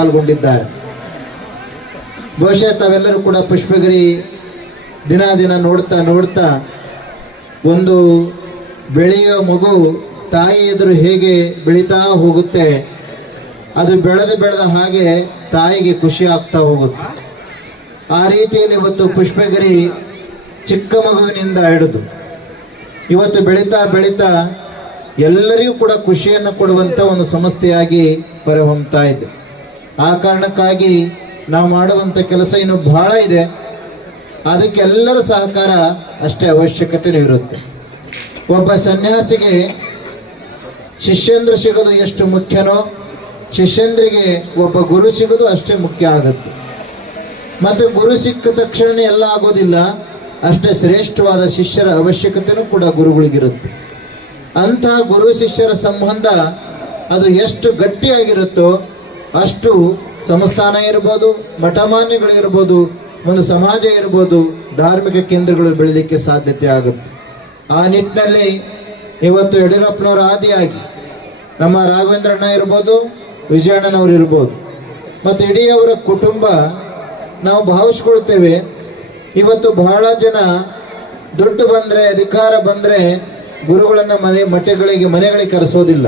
ಪಾಲ್ಗೊಂಡಿದ್ದಾರೆ. ಬಹುಶಃ ತಾವೆಲ್ಲರೂ ಕೂಡ ಪುಷ್ಪಗಿರಿ ದಿನ ದಿನ ನೋಡ್ತಾ ನೋಡ್ತಾ ಒಂದು ಬೆಳೆಯುವ ಮಗು ತಾಯಿ ಎದುರು ಹೇಗೆ ಬೆಳೀತಾ ಹೋಗುತ್ತೆ, ಅದು ಬೆಳೆದು ಬೆಳೆದ ಹಾಗೆ ತಾಯಿಗೆ ಖುಷಿ ಆಗ್ತಾ ಹೋಗುತ್ತೆ. ಆ ರೀತಿಯಲ್ಲಿ ಇವತ್ತು ಪುಷ್ಪಗಿರಿ ಚಿಕ್ಕ ಮಗುವಿನಿಂದ ಹಿಡಿದು ಇವತ್ತು ಬೆಳೀತಾ ಬೆಳೀತಾ ಎಲ್ಲರಿಗೂ ಕೂಡ ಖುಷಿಯನ್ನು ಕೊಡುವಂಥ ಒಂದು ಸಂಸ್ಥೆಯಾಗಿ ಹೊರಹೊಮ್ತಾ ಇದೆ. ಆ ಕಾರಣಕ್ಕಾಗಿ ನಾವು ಮಾಡುವಂಥ ಕೆಲಸ ಇನ್ನು ಬಹಳ ಇದೆ. ಅದಕ್ಕೆಲ್ಲರ ಸಹಕಾರ ಅಷ್ಟೇ ಅವಶ್ಯಕತೆನೂ ಇರುತ್ತೆ. ಒಬ್ಬ ಸನ್ಯಾಸಿಗೆ ಶಿಷ್ಯಂದ್ರ ಸಿಗೋದು ಎಷ್ಟು ಮುಖ್ಯನೋ, ಶಿಷ್ಯಂದ್ರಿಗೆ ಒಬ್ಬ ಗುರು ಸಿಗೋದು ಅಷ್ಟೇ ಮುಖ್ಯ ಆಗುತ್ತೆ. ಮತ್ತು ಗುರು ಸಿಕ್ಕ ತಕ್ಷಣ ಎಲ್ಲ ಆಗೋದಿಲ್ಲ. ಅಷ್ಟೇ ಶ್ರೇಷ್ಠವಾದ ಶಿಷ್ಯರ ಅವಶ್ಯಕತೆನೂ ಕೂಡ ಗುರುಗಳಿಗಿರುತ್ತೆ. ಅಂತಹ ಗುರು ಶಿಷ್ಯರ ಸಂಬಂಧ ಅದು ಎಷ್ಟು ಗಟ್ಟಿಯಾಗಿರುತ್ತೋ ಅಷ್ಟು ಸಂಸ್ಥಾನ ಇರ್ಬೋದು ಮಠಮಾನ್ಯಗಳು ಇರ್ಬೋದು ಒಂದು ಸಮಾಜ ಇರ್ಬೋದು, ಧಾರ್ಮಿಕ ಕೇಂದ್ರಗಳು ಬೆಳಲಿಕ್ಕೆ ಸಾಧ್ಯತೆ ಆಗುತ್ತೆ. ಆ ನಿಟ್ಟಿನಲ್ಲಿ ಇವತ್ತು ಯಡಿಯೂರಪ್ಪನವರ ಆದಿಯಾಗಿ ನಮ್ಮ ರಾಘವೇಂದ್ರಣ್ಣ ಇರ್ಬೋದು, ವಿಜಯಣ್ಣನವರು ಇರ್ಬೋದು, ಮತ್ತು ಇಡೀ ಅವರ ಕುಟುಂಬ ನಾವು ಭಾವಿಸ್ಕೊಳ್ತೇವೆ. ಇವತ್ತು ಬಹಳ ಜನ ದುಡ್ಡು ಬಂದರೆ, ಅಧಿಕಾರ ಬಂದರೆ ಗುರುಗಳನ್ನು ಮನೆ ಮಠಗಳಿಗೆ, ಮನೆಗಳಿಗೆ ಕರೆಸೋದಿಲ್ಲ.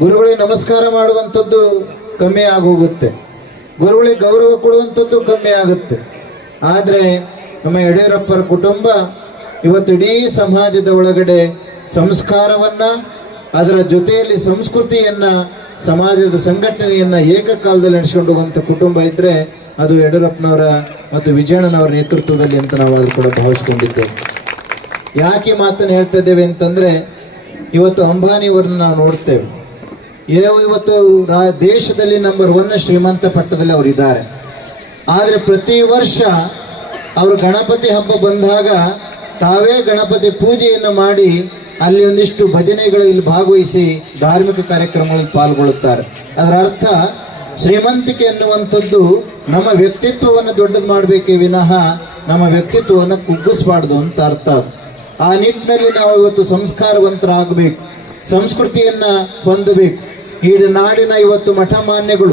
ಗುರುಗಳಿಗೆ ನಮಸ್ಕಾರ ಮಾಡುವಂಥದ್ದು ಕಮ್ಮಿ ಆಗೋಗುತ್ತೆ. ಗುರುಗಳಿಗೆ ಗೌರವ ಕೊಡುವಂಥದ್ದು ಕಮ್ಮಿ ಆಗುತ್ತೆ. ಆದರೆ ನಮ್ಮ ಯಡಿಯೂರಪ್ಪರ ಕುಟುಂಬ ಇವತ್ತು ಇಡೀ ಸಮಾಜದ ಒಳಗಡೆ ಸಂಸ್ಕಾರವನ್ನು, ಅದರ ಜೊತೆಯಲ್ಲಿ ಸಂಸ್ಕೃತಿಯನ್ನು, ಸಮಾಜದ ಸಂಘಟನೆಯನ್ನು ಏಕಕಾಲದಲ್ಲಿ ನಡೆಸ್ಕೊಂಡು ಹೋಗುವಂಥ ಕುಟುಂಬ ಇದ್ದರೆ ಅದು ಯಡಿಯೂರಪ್ಪನವರ ಮತ್ತು ವಿಜಯಣ್ಣನವರ ನೇತೃತ್ವದಲ್ಲಿ ಅಂತ ನಾವು ಅದು ಕೂಡ ಭಾವಿಸ್ಕೊಂಡಿದ್ದೇವೆ. ಯಾಕೆ ಮಾತನ್ನು ಹೇಳ್ತಾ ಇದ್ದೇವೆ ಅಂತಂದರೆ, ಇವತ್ತು ಅಂಬಾನಿಯವರನ್ನ ನಾವು ನೋಡ್ತೇವೆ. ಇವತ್ತು ದೇಶದಲ್ಲಿ ನಂಬರ್ ಒನ್ ಶ್ರೀಮಂತ ಪಟ್ಟದಲ್ಲಿ ಅವರಿದ್ದಾರೆ ಆದರೆ ಪ್ರತಿ ವರ್ಷ ಅವರು ಗಣಪತಿ ಹಬ್ಬ ಬಂದಾಗ ತಾವೇ ಗಣಪತಿ ಪೂಜೆಯನ್ನು ಮಾಡಿ ಅಲ್ಲಿ ಒಂದಿಷ್ಟು ಭಜನೆಗಳಲ್ಲಿ ಭಾಗವಹಿಸಿ ಧಾರ್ಮಿಕ ಕಾರ್ಯಕ್ರಮದಲ್ಲಿ ಪಾಲ್ಗೊಳ್ಳುತ್ತಾರೆ. ಅದರ ಅರ್ಥ ಶ್ರೀಮಂತಿಕೆ ಎನ್ನುವಂಥದ್ದು ನಮ್ಮ ವ್ಯಕ್ತಿತ್ವವನ್ನು ದೊಡ್ಡದು ಮಾಡಬೇಕೇ ವಿನಃ ನಮ್ಮ ವ್ಯಕ್ತಿತ್ವವನ್ನು ಕುಗ್ಗಿಸಬಾರ್ದು ಅಂತ ಅರ್ಥ ಆ ನಿಟ್ಟಿನಲ್ಲಿ ನಾವು ಇವತ್ತು ಸಂಸ್ಕಾರವಂತರಾಗಬೇಕು, ಸಂಸ್ಕೃತಿಯನ್ನು ಹೊಂದಬೇಕು. ಈ ನಾಡಿನ ಇವತ್ತು ಮಠಮಾನ್ಯಗಳು.